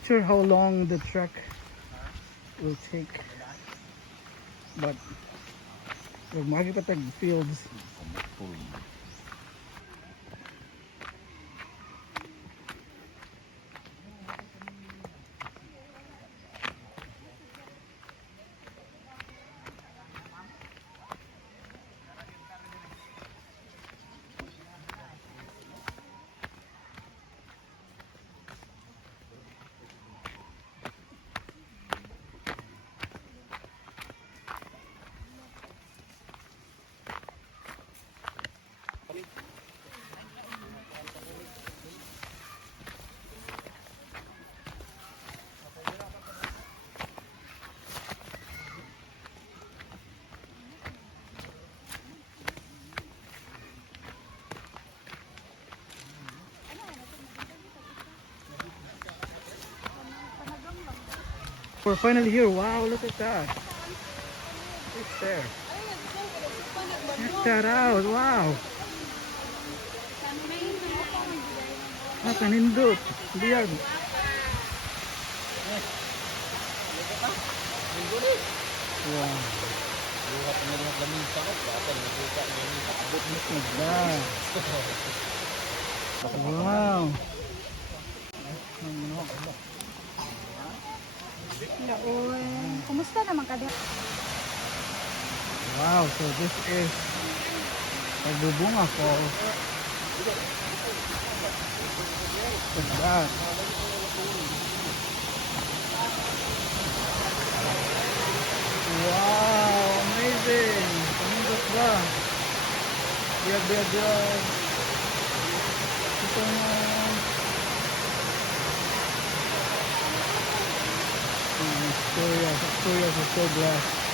not sure how long the trek will take, but makikita tag fields. We're finally here. Wow, look at that. It's there. Check that out. Wow. Ah, kanindot. Liyan. Wow. Wow. Kumusta naman ka din? Wow, so this is Pagbubunga Falls. Look at that. Wow, amazing. Pamindot ba? Biyag. Ito na. Victoria is so blessed.